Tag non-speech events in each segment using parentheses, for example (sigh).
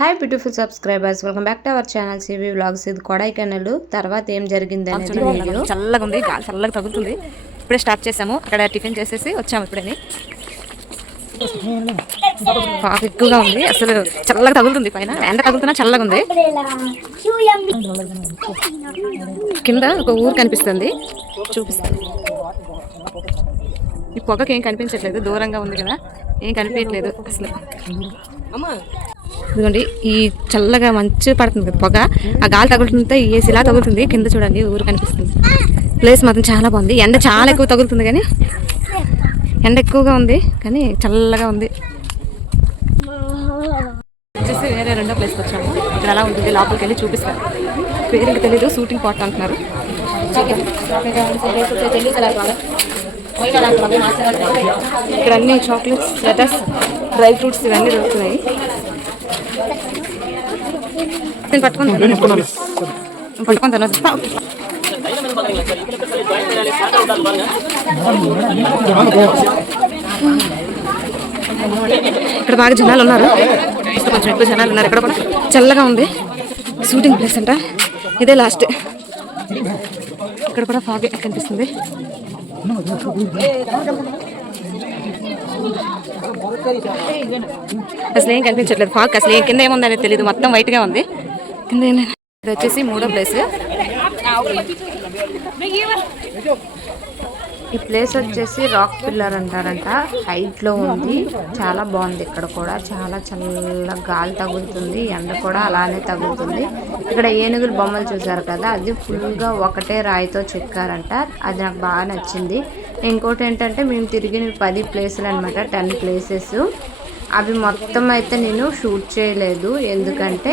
Hi beautiful subscribers welcome back to our channel CV vlogs ఇది కొడైకెనాల్ తర్వాత ఏం జరిగింది అనేది వీడియో చల్లగా ఉంది గాలి చల్లగా తగులుతుంది. ఇప్పుడే స్టార్ట్ చేసాము. అక్కడ టిఫిన్ చేసేసి వచ్చాము ఇప్పుడే బాగా ఎక్కువగా ఉంది. అసలు చల్లగా తగులుతుంది పైన. ఎండ తగులుతున్నా చల్లగా ఉంది. కింద ఒక ఊరు కనిపిస్తుంది. చూపిస్తుంది ఈ పొగకి ఏం కనిపించట్లేదు. దూరంగా ఉంది కదా. ఏం కనిపించట్లేదు అసలు. ఇదిగోండి ఈ చల్లగా మంచు పడుతుంది కదా పొగ. ఆ గాలి తగులుతుంటే ఈ ఏసీలా తగులుతుంది. కింద చూడండి ఊరు కనిపిస్తుంది. ప్లేస్ మాత్రం చాలా బాగుంది. ఎండ చాలా ఎక్కువ తగులుతుంది కానీ ఎండ ఎక్కువగా ఉంది కానీ చల్లగా ఉంది. వచ్చేసి వేరే రెండో ప్లేస్కి వచ్చాము. ఇక్కడ ఎలా ఉంటుంది లోపలికి వెళ్ళి చూపిస్తారు పేరుకి తెలీదు షూటింగ్ పాట్ అంటున్నారు. ఇక్కడ అన్ని చాక్లెట్స్ లెటర్స్ డ్రై ఫ్రూట్స్ ఇవన్నీ దొరుకుతున్నాయి నేను ఇక్కడ బాగా జనాలు ఉన్నారు. కొంచెం ఎక్కువ జనాలు ఉన్నారు. ఇక్కడ కూడా చల్లగా ఉంది. షూటింగ్ ప్లేస్ అంట. ఇదే లాస్ట్ ఇక్కడ కూడా ఫాగ్ కనిపిస్తుంది. అసలు ఏం కనిపించట్లేదు. ఫాక్ అసలు ఏం కింద ఏముందనేది తెలియదు మొత్తం వైట్గా ఉంది. కింద ఏం లేదు. ఇది వచ్చేసి మూడో ప్లేస్ ఈ ప్లేస్ వచ్చేసి రాక్ పిల్లర్ అంటారంట. హైట్లో ఉంది. చాలా బాగుంది ఇక్కడ కూడా. చాలా చల్ల గాలి తగులుతుంది. ఎండ కూడా అలానే తగులుతుంది. ఇక్కడ ఏనుగుల బొమ్మలు చూసారు కదా? అది ఫుల్గా ఒకటే రాయితో చెక్కారంట. అది నాకు బాగా నచ్చింది. ఇంకోటి ఏంటంటే మేము తిరిగిన పది ప్లేసులు అనమాట టెన్ ప్లేసెస్ అవి మొత్తం అయితే నేను షూట్ చేయలేదు. ఎందుకంటే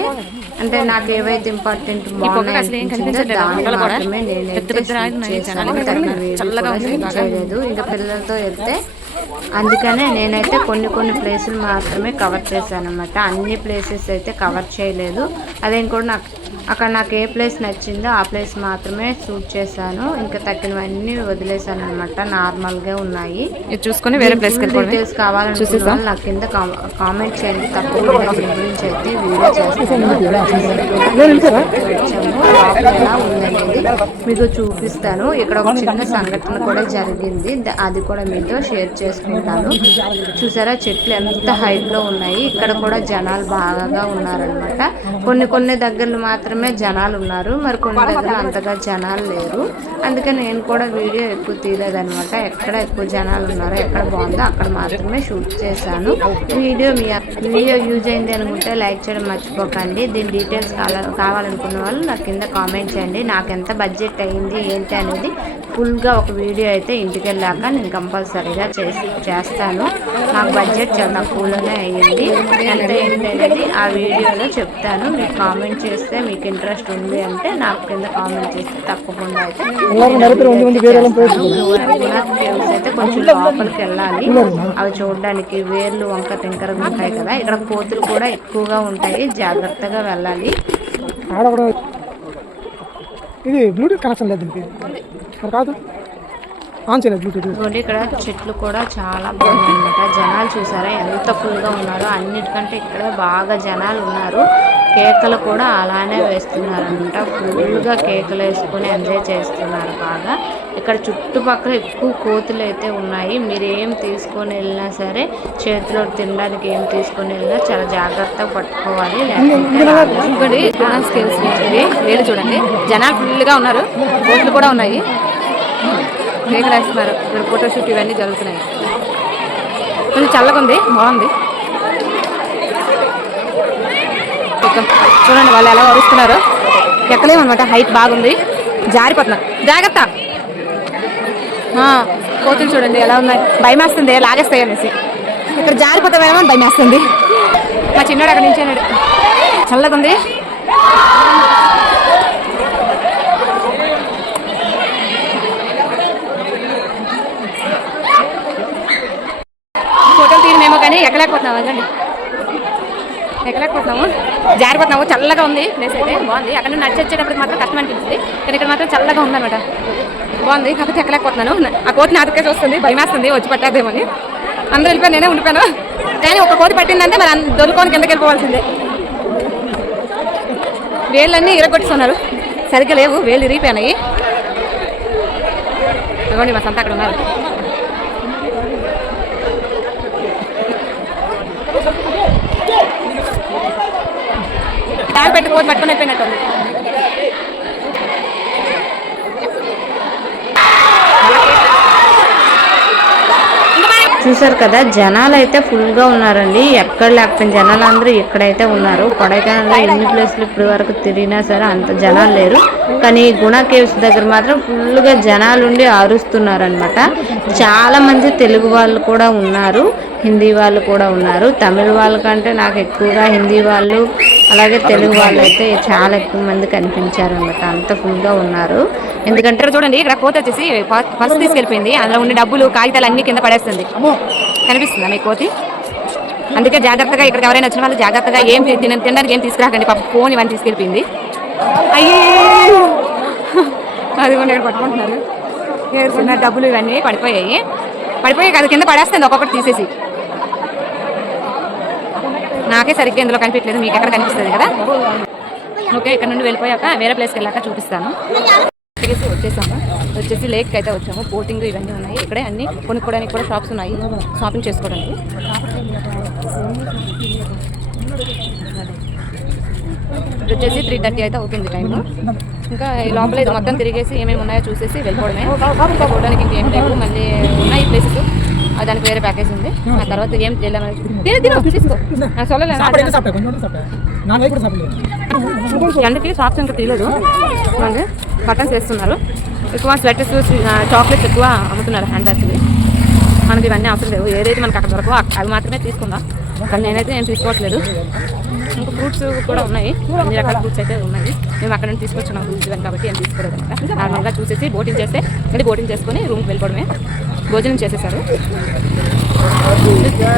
అంటే నాకు ఏవైతే ఇంపార్టెంట్ బాగున్నాయి కూడా మాత్రమే నేనైతే బాగా. చేయలేదు. ఇంకా పిల్లలతో వెళ్తే అందుకనే నేనైతే కొన్ని కొన్ని ప్లేసులు మాత్రమే కవర్ చేశాను అనమాట అన్ని ప్లేసెస్ అయితే కవర్ చేయలేదు. అదేం కూడా నాకు అక్కడ నాకు ఏ ప్లేస్ నచ్చిందో ఆ ప్లేస్ మాత్రమే షూట్ చేశాను. ఇంకా తగ్గినవన్నీ వదిలేశాను అనమాట నార్మల్గా ఉన్నాయి. చూసుకొని వేరే ప్లేస్కి వెళ్ళిపోండి. డీటెయిల్స్ వాళ్ళు నాకు కింద కామెంట్ చేయండి. దీని గురించి అయితే వీడియో చేస్తాను. మీకు చూపిస్తాను. ఇక్కడ ఒక చిన్న సంఘటన కూడా జరిగింది. అది కూడా మీతో షేర్ చేసుకుంటాను. చూసారా? చెట్లు ఎంత హైట్లో ఉన్నాయి. ఇక్కడ కూడా జనాలు బాగా ఉన్నారనమాట కొన్ని కొన్ని దగ్గరలు మాత్రమే జనాలు ఉన్నారు. మరి కొన్ని దగ్గర అంతగా జనాలు లేరు. అందుకే నేను కూడా వీడియో ఎక్కువ తీయలేదనమాట ఎక్కడ ఎక్కువ జనాలు ఉన్నారో ఎక్కడ బాగుందో అక్కడ మాత్రమే షూట్ చేశాను. వీడియో మీ వీడియో యూజ్ అయింది అనుకుంటే లైక్ చేయడం మర్చిపోకండి. దీని డీటెయిల్స్ కావాల- కావాలనుకున్న వాళ్ళు నాకు కింద కామెంట్ చేయండి. నాకు ఎంత బడ్జెట్ అయ్యింది ఏంటి అనేది ఫుల్గా ఒక వీడియో అయితే ఇంటికి వెళ్ళాక నేను కంపల్సరీగా చేసి చేస్తాను. నాకు బడ్జెట్ చాలా తక్కువలోనే అయ్యింది. ఎంత ఏంటి అనేది ఆ వీడియోలో చెప్తాను. మీకు కామెంట్ చేస్తే మీకు ఇంట్రెస్ట్ ఉంది అంటే నాకు కింద కామెంట్ చేస్తే తప్పకుండా అయితే కేవ్స్ అయితే కొంచెం లోపలికి వెళ్ళాలి. అవి చూడడానికి వేర్లు వంక తింకరగా ఉంటాయి కదా. ఇక్కడ కోతులు కూడా ఎక్కువగా ఉంటాయి. జాగ్రత్తగా వెళ్ళాలి. ఆడ కూడా ఇది బ్లూటూత్ కనెక్షన్ లేదు దీనికి. మరి కాదు. ఆన్ చేయలేదు బ్లూటూత్. ఇదిగోండి ఇక్కడ చెట్లు కూడా చాలా బాగున్నాయి అనమాట జనాలు చూసారా? ఎంత ఫుల్గా ఉన్నారో. అన్నిటికంటే ఇక్కడ బాగా జనాలు ఉన్నారు. కేకలు కూడా అలానే వేస్తున్నారు అనమాట ఫుల్గా కేకలు వేసుకొని ఎంజాయ్ చేస్తున్నారు బాగా. ఇక్కడ చుట్టుపక్కల ఎక్కువ కోతులు అయితే ఉన్నాయి. మీరు ఏం తీసుకొని వెళ్ళినా సరే చేతిలో తినడానికి ఏం తీసుకొని వెళ్ళినా చాలా జాగ్రత్తగా పట్టుకోవాలి. లేకపోతే స్కిల్స్ వేలు చూడండి. జనాలు ఫుల్గా ఉన్నారు. బోట్లు కూడా ఉన్నాయి. కేకులు వేస్తున్నారు ఇక్కడ ఫోటోషూట్ ఇవన్నీ జరుగుతున్నాయి. కొంచెం చల్లగా ఉంది. బాగుంది. చూడండి వాళ్ళు ఎలా వరుస్తున్నారు. ఎక్కలేము అనమాట హైట్ బాగుంది. జారిపోతున్నారు. జాగ్రత్త. కోతులు చూడండి ఎలా ఉన్నాయి? భయం వేస్తుంది లాగేస్తాయి అనేసి. ఇక్కడ జారిపోతామేమో అని భయం వేస్తుంది మా చిన్నోడు అక్కడ నించున్నాడు చల్లగా ఉంది. ఫోటోలు తీయమేమో కానీ ఎక్కలేకపోతున్నాం అదండి వెళ్ళకపోతున్నాము. జారిపోతున్నాము. చల్లగా ఉంది. ప్లేస్ అయితే బాగుంది. అక్కడ నుంచి నడిచి వచ్చేటప్పుడు మాత్రం కష్టం అనిపించింది. కానీ ఇక్కడ మాత్రం చల్లగా ఉందన్నమాట. బాగుంది. కాకపోతే ఎక్కలేకపోతున్నాను. ఆ కోతి నాటుకే చూస్తుంది భయం వేస్తుంది వచ్చి పట్టేద్దేమని. అందరూ వెళ్ళిపోయి నేనే ఉండిపోయాను. కానీ ఒక కోతి పట్టిందంటే మరి అన్- కిందకి వెళ్ళిపోవాల్సిందే. వేళ్ళన్నీ ఇరగొట్టుకున్నారు. సరిగ్గా లేవు. వేళ్ళు ఇరిగిపోయినాయి. ఇదిగోండి మా సంత అక్కడ ఉన్నారు. ట్యాగ్ పెట్టుకోవద్దు పట్టుకొని అయిపోయినట్టు చూసారు కదా జనాలు అయితే ఫుల్గా ఉన్నారండి. ఎక్కడ లేకపోయిన జనాలు అందరూ ఇక్కడైతే ఉన్నారు. కొడైకెనాల్లో ఎన్ని ప్లేస్లు ఇప్పటి వరకు తిరిగినా సరే అంత జనాలు లేరు. కానీ గుణ కేవ్స్ దగ్గర మాత్రం ఫుల్గా జనాలు ఉండి అరుస్తున్నారు అనమాట చాలా మంది తెలుగు వాళ్ళు కూడా ఉన్నారు హిందీ వాళ్ళు కూడా ఉన్నారు. తమిళ వాళ్ళకంటే నాకు ఎక్కువగా హిందీ వాళ్ళు అలాగే తెలుగు వాళ్ళు అయితే చాలా ఎక్కువ మంది కనిపించారు అనమాట అంత ఫుల్గా ఉన్నారు. ఎందుకంటే చూడండి ఇక్కడ కోత వచ్చేసి ఫస్ట్ తీసుకెళ్ళిపోయింది. అందులో ఉండే డబ్బులు కాగితాలు అన్ని కింద పడేస్తుంది. కనిపిస్తుందా మీ కోతి? అందుకే జాగ్రత్తగా ఇక్కడికి ఎవరైనా వచ్చిన వాళ్ళు జాగ్రత్తగా ఏం తిన తినడానికి ఏం తీసుకురాకండి. పాప ఫోన్ ఇవన్నీ తీసుకెళ్ళిపోయింది. అయ్యే! అది కూడా పట్టుకుంటున్నారు ఏరుకున్న డబ్బులు ఇవన్నీ పడిపోయాయి. పడిపోయాయి కదా కింద పడేస్తుంది ఒక్కొక్కటి తీసేసి. నాకే సరిగ్గా ఇందులో కనిపించలేదు మీకు ఎక్కడ కనిపిస్తుంది కదా? ఓకే ఇక్కడ నుండి వెళ్ళిపోయాక వేరే ప్లేస్కి వెళ్ళాక చూపిస్తాను. తిరిగేసి వచ్చేసాము. వచ్చేసి లేక్ అయితే వచ్చాము. బోటింగ్ ఇవన్నీ ఉన్నాయి. ఇక్కడే అన్ని కొనుక్కోవడానికి కూడా షాప్స్ ఉన్నాయి. షాపింగ్ చేసుకోవడానికి. ఇది వచ్చేసి త్రీ థర్టీ అయితే అవుతుంది టైం ఇంకా ఈ లోపల ఇది మొత్తం తిరిగేసి ఏమేమి ఉన్నాయో చూసేసి వెళ్ళిపోవడమే. ఇంకా పోవడానికి ఇంకేం లేదు మళ్ళీ ఉన్నాయి ప్లేసెస్ దానికి వేరే ప్యాకేజ్ ఉంది. ఆ తర్వాత ఏం చేయాలని తిను తిను ఇంకా తీయలేదు. బటన్స్ వేస్తున్నారు. ఎక్కువ స్వెటర్స్ చాక్లెట్స్ ఎక్కువ అమ్ముతున్నారు హ్యాండ్ బ్యాగ్స్కి మనకి ఇవన్నీ అవసరం లేవు. ఏదైతే మనకు అక్కడ దొరకవో అవి మాత్రమే తీసుకుందాం. కానీ నేనైతే నేను తీసుకోవట్లేదు. ఇంకా ఫ్రూట్స్ కూడా ఉన్నాయి. అన్ని రకాల ఫ్రూట్స్ అయితే ఉన్నాయి. మేము అక్కడ నుండి తీసుకొచ్చున్నాం ఫ్రూట్స్ కాబట్టి ఏం తీసుకోలేదు అనమాట నార్మల్గా చూసేసి బోటింగ్ చేస్తే మళ్ళీ బోటింగ్ చేసుకొని రూమ్కి వెళ్ళిపోవడమే. భోజనం చేసేసారు.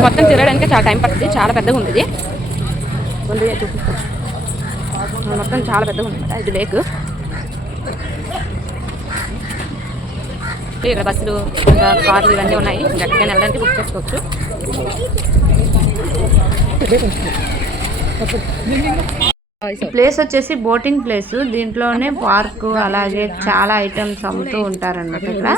మొత్తం తిరగడానికి చాలా టైం పడుతుంది చాలా పెద్దగా ఉంది ఉంది చూపిస్తాను. మొత్తం చాలా పెద్దగా ఉందన్నమాట ఇది లేక్ ఇక్కడ బస్సులు ఇంకా కార్లు ఇవన్నీ ఉన్నాయి. ఇంకా ఎక్కడికైనా వెళ్ళడానికి బుక్ చేసుకోవచ్చు. ప్లేస్ వచ్చేసి బోటింగ్ ప్లేస్. దీంట్లోనే పార్క్ అలాగే చాలా ఐటమ్స్ అమ్ముతూ ఉంటారన్నమాట ఇక్కడ.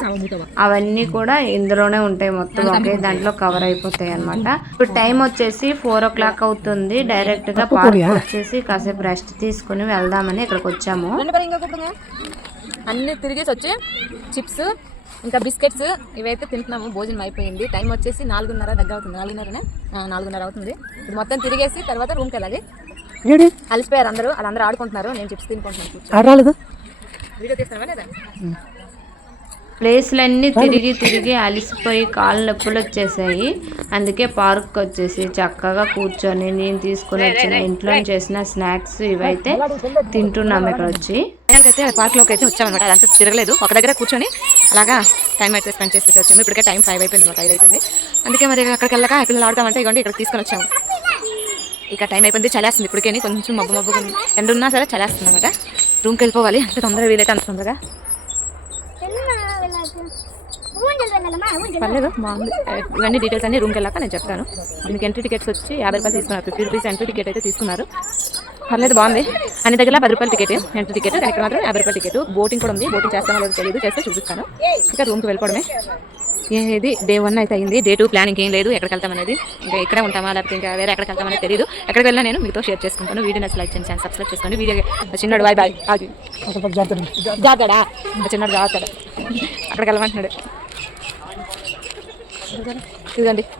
అవన్నీ కూడా ఇందులోనే ఉంటాయి మొత్తం. ఒకే దాంట్లో కవర్ అయిపోతాయి అన్నమాట. ఇప్పుడు టైం వచ్చేసి ఫోర్ ఓ క్లాక్ అవుతుంది. డైరెక్ట్గా పార్క్ వచ్చేసి కాసేపు రెస్ట్ తీసుకుని వెళ్దామని ఇక్కడికి వచ్చాము. అన్ని తిరిగేసి వచ్చి చిప్స్ ఇంకా బిస్కెట్స్ ఇవైతే తింటున్నాము. భోజనం అయిపోయింది. టైం వచ్చేసి నాలుగున్నర దగ్గర అవుతుంది. నాలుగున్నరనే? నాలుగున్నర అవుతుంది. ఇప్పుడు మొత్తం తిరిగేసి తర్వాత రూమ్కి వెళ్ళాలి. ఏడి అలసిపోయారు అందరూ. వాళ్ళందరూ ఆడుకుంటున్నారు. నేను చిప్స్ తినుకుంటున్నాను. వీడియో తీస్తావా లేదా? ప్లేస్లన్నీ తిరిగి తిరిగి అలసిపోయి కాళ్ళు నొప్పులు వచ్చేసాయి. అందుకే పార్క్ వచ్చేసి చక్కగా కూర్చొని నేను తీసుకుని వచ్చిన ఇంట్లో చేసిన స్నాక్స్ ఇవైతే తింటున్నాం ఇక్కడ వచ్చి అయితే పార్క్లోకి అయితే వచ్చామన్నమాట. అదంతా తిరగలేదు. ఒక దగ్గర కూర్చొని అలాగా టైం అయితే స్పెండ్ చేసి వచ్చాము. ఇప్పటికే టైం ఫైవ్ అయిపోయింది అనమాట ఐదు అయిపోయింది. అందుకే మరి అక్కడికి వెళ్ళాక పిల్లలు ఆడతామంటే ఇవ్వండి ఇక్కడ తీసుకొని వచ్చాము. ఇక టైం అయిపోయింది చలేస్తుంది ఇప్పటికే కొంచెం మబ్బు మబ్బు ఎండ ఉన్నా సరే చలేస్తుంది అనమాట రూమ్కి వెళ్ళిపోవాలి. అంత తొందరగా వీలైతే అంత తొందరగా. పర్లేదు బాగుంది ఇవన్నీ డీటెయిల్స్ అన్ని రూమ్కి వెళ్ళాక నేను చెప్తాను. దీనికి ఎంట్రీ టికెట్స్ వచ్చి యాభై రూపాయలు తీసుకున్నారు. ఫిఫ్టీ రూపీస్ ఎంట్రీ టికెట్ అయితే తీసుకున్నారు. పర్లేదు బాగుంది. అన్ని దగ్గర పది రూపాయల టికెట్ ఎంట్రీ టికెట్ కానీ ఇక్కడ మాత్రం యాభై రూపాయల టికెట్. బోటింగ్ కూడా ఉంది. బోటింగ్ చేస్తామో లేదో తెలియదు. చేస్తే చూపిస్తాను. ఇంకా రూమ్కి వెళ్ళిపోవడమే. ఇది డే వన్ అయితే అయింది. డే టూ ప్లాన్ ఇంకేం లేదు. ఎక్కడికి వెళ్తాం అనేది. ఇంకా ఇక్కడే ఉంటామా? లేకపోతే ఇంకా వేరే ఎక్కడికి వెళ్తామని తెలియదు ఎక్కడికి వెళ్ళినా నేను మీతో షేర్ చేసుకుంటాను. వీడియో నచ్చి లైక్ చేయండి. ఛానల్ సబ్స్క్రైబ్ చేసుకోండి. వీడియో చిన్నడు బాయ్ బాయ్ ఆగి. జాతాడా? చిన్నడు జాతాడా? అక్కడికి వెళ్ళమంటున్నాడు. ఇదండి (laughs)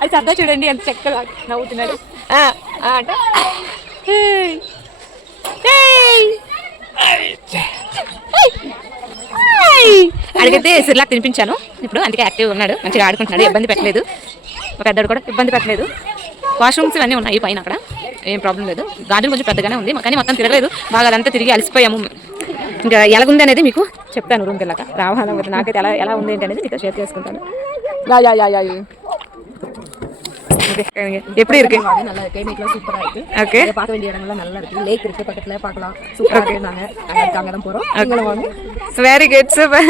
అది సరదా చూడండి. ఎంత చక్కగా నవ్వుతున్నాడు. అడిగితే సిర్లా తినిపించాను. ఇప్పుడు అందుకే యాక్టివ్ ఉన్నాడు. మంచిగా ఆడుకుంటున్నాడు. ఇబ్బంది పెట్టలేదు. మా పెద్దడు కూడా ఇబ్బంది పెట్టలేదు. వాష్రూమ్స్ ఇవన్నీ ఉన్నాయి పైన అక్కడ. ఏం ప్రాబ్లం లేదు. గార్డెన్ కొంచెం పెద్దగానే ఉంది. కానీ మొత్తం తిరగలేదు. బాగా అదంతా తిరిగి అలసిపోయాము. ఇంకా ఎలాగుంది అనేది మీకు చెప్తాను రూమ్కి వెళ్ళాక. రావాలా నాకైతే ఎలా ఎలా ఉంది ఏంటి అనేది మీతో షేర్ చేసుకుంటాను. Yeah yeah yeah yeah. Okay எப்படி இருக்கு நல்லா கிளைமேட்ல சூப்பரா இருக்கு ஓகே இதை பார்க்க வேண்டிய இடங்கள்லாம் நல்லா இருக்கு லேக் இருக்கு பக்கத்துல பார்க்கலாம் சூப்பரா இருக்கு நாங்க அங்க அங்க தான் போறோம் நீங்களும் வாங்க வெரி குட் சூப்பர்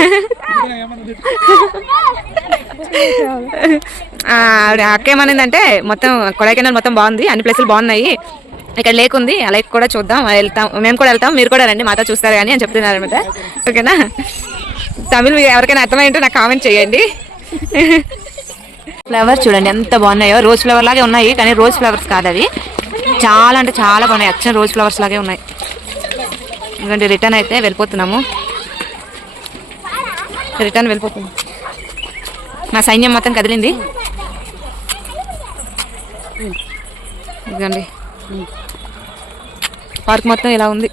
ఆ, ఆవిడ అక్క ఏమనిందంటే మొత్తం కొడైకెనాల్ మొత్తం బాగుంది అన్ని ప్లేసులు బాగున్నాయి ఇక్కడ లేక్ ఉంది ఆ లేక్ కూడా చూద్దాం వెళ్తాం మేము కూడా వెళ్తాం మీరు కూడా రండి మాతో చూస్తారు కానీ అని చెప్తున్నారు అనమాట ఓకేనా తమిళ్ మీకు ఎవరికైనా అర్థమైంటే నాకు కామెంట్ చేయండి ఫ్లవర్స్ చూడండి ఎంత బాగున్నాయో. రోజ్ ఫ్లవర్ లాగే ఉన్నాయి కానీ రోజ్ ఫ్లవర్స్ కాదు అవి. చాలా అంటే చాలా బాగున్నాయి. అచ్చం రోజ్ ఫ్లవర్స్ లాగే ఉన్నాయి. ఎందుకంటే రిటర్న్ అయితే వెళ్ళిపోతున్నాము. రిటర్న్ వెళ్ళిపోతున్నాం. నా సైన్యం మొత్తం కదిలింది. ఇదిగోండి. పార్క్ మొత్తం ఇలా ఉంది.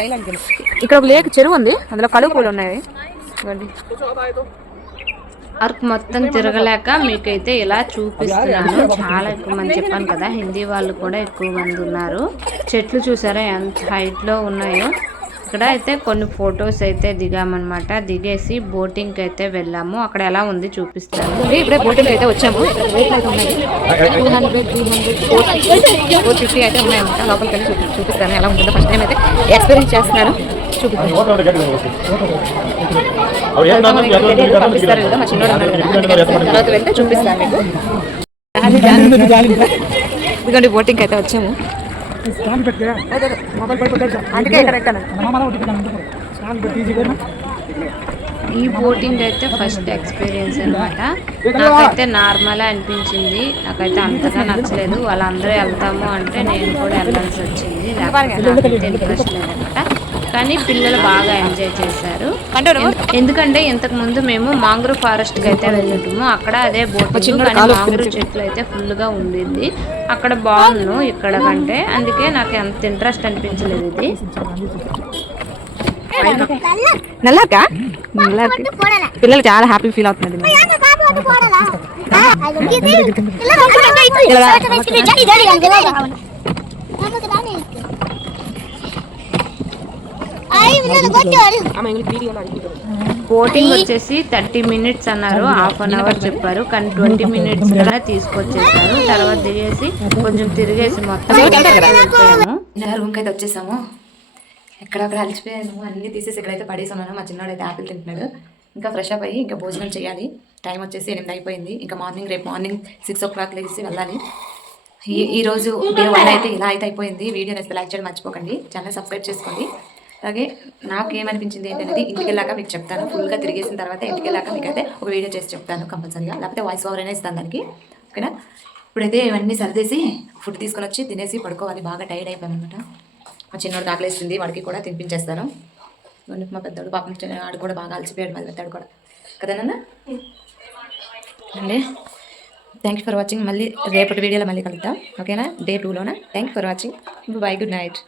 వెళ్ళి ఇక్కడ ఒక లేక్ చెరువు ఉంది. అందులో కలువ పూలు ఉన్నాయి. పార్క్ మొత్తం తిరగలేక మీకైతే ఇలా చూపిస్తున్నాను. చాలా ఎక్కువ మంది చెప్పాను కదా హిందీ వాళ్ళు కూడా ఎక్కువ మంది ఉన్నారు. చెట్లు చూసారా ఎంత హైట్లో ఉన్నాయో. ఇక్కడ అయితే కొన్ని ఫొటోస్ అయితే దిగామన్నమాట దిగేసి బోటింగ్ అయితే వెళ్ళాము అక్కడ ఎలా ఉంది చూపిస్తాను ఇప్పుడే బోటింగ్ అయితే వచ్చాము ఫోర్ ఫోర్ ఫిఫ్టీ అయితే ఉన్నాయన్నమాట లోపలికి వెళ్ళి చూపి చూపిస్తాను ఎలా ఉంటుందో ఫస్ట్ టైం అయితే ఎక్స్పీరియన్స్ చేస్తున్నాను చూపిస్తాను పంపిస్తారు కదా మా చిన్నోడు ఉన్నాడు కదా అందుకని తర్వాత వెళ్తే చూపిస్తాను మీకు ఇదిగోండి బోటింగ్ అయితే వచ్చాము స్టాండ్ పెట్టుగా మొబైల్ పడిపోతాడు అందుకే ఇక్కడ ఎక్కాను. మామ ఒకటి స్టాండ్ పెట్టి ఈజీగా ఈ బోటింగ్ అయితే ఫస్ట్ ఎక్స్పీరియన్స్ అనమాట నాకైతే నార్మల్ అనిపించింది. నాకైతే అంతగా నచ్చలేదు. వాళ్ళందరూ వెళ్తాము అంటే నేను కూడా వెళ్ళాల్సి వచ్చింది. లేకపోతే నాకైతే ఇంట్రెస్ట్ లేదనమాట కానీ పిల్లలు బాగా ఎంజాయ్ చేశారు ఎందు- ఎందుకంటే ఇంతకు ముందు మేము మాంగ్రూవ్ ఫారెస్ట్కి అయితే వెళ్ళాము అక్కడ అదే బోటింగ్ కానీ మాంగ్రూవ్ చెట్లు అయితే ఫుల్గా ఉండింది అక్కడ బాగున్నాను ఇక్కడ కంటే అందుకే నాకు అంత ఇంట్రెస్ట్ అనిపించలేదు ఇది నల్లాక నల్లాక పిల్లలు చాలా హ్యాపీ ఫీల్ అవుతున్నారు బోటింగ్ వచ్చేసి థర్టీ మినిట్స్ అన్నారు హాఫ్ అన్ అవర్ చెప్పారు కానీ ట్వంటీ మినిట్స్ కన్నా తీసుకొచ్చేసారు. తర్వాత దిగేసి కొంచెం తిరిగేసి మొత్తం రూమ్కి అయితే వచ్చేసాము. ఎక్కడక్కడ అలసిపోయాను అన్నీ తీసేసి ఇక్కడైతే పడేసాను మా చిన్నోడు అయితే ఆపిల్ తింటున్నాడు. ఇంకా ఫ్రెష్ అప్ అయ్యి ఇంకా భోజనం చేయాలి. టైం వచ్చేసి ఎనిమిది అయిపోయింది. ఇంకా మార్నింగ్ రేపు మార్నింగ్ సిక్స్ ఓ క్లాక్ లేచి వెళ్ళాలి. ఈ ఈ రోజు డే వన్ అయితే ఇలా అయితే అయిపోయింది. వీడియో నేస్తే లైక్ చేయడం మర్చిపోకండి. ఛానల్ సబ్స్క్రైబ్ చేసుకోండి. అలాగే నాకు ఏమనిపించింది ఏంటనేది ఇంటికి వెళ్ళాక మీకు చెప్తాను. ఫుల్గా తిరిగేసిన తర్వాత ఇంటికి వెళ్ళాక మీకు అయితే ఒక వీడియో చేసి చెప్తాను కంపల్సరీగా. లేకపోతే వాయిస్ ఓవర్ అయినా ఇస్తాను దానికి. ఓకేనా? ఇప్పుడైతే ఇవన్నీ సర్దేసి ఫుడ్ తీసుకొని వచ్చి తినేసి పడుకోవాలి. బాగా టైర్డ్ అయిపోయాను అనమాట మా చిన్నోడు ఆకలేస్తుంది వాడికి కూడా తినిపించేస్తాను. మా పెద్దోడు పాపం ఆడు కూడా బాగా అలసిపోయాడు. మా పెద్దాడు కూడా. కదా అండి. థ్యాంక్ ఫర్ వాచింగ్ మళ్ళీ రేపటి వీడియోలో మళ్ళీ కలుద్దాం. ఓకేనా? Day టూలోనా thank for watching bye good night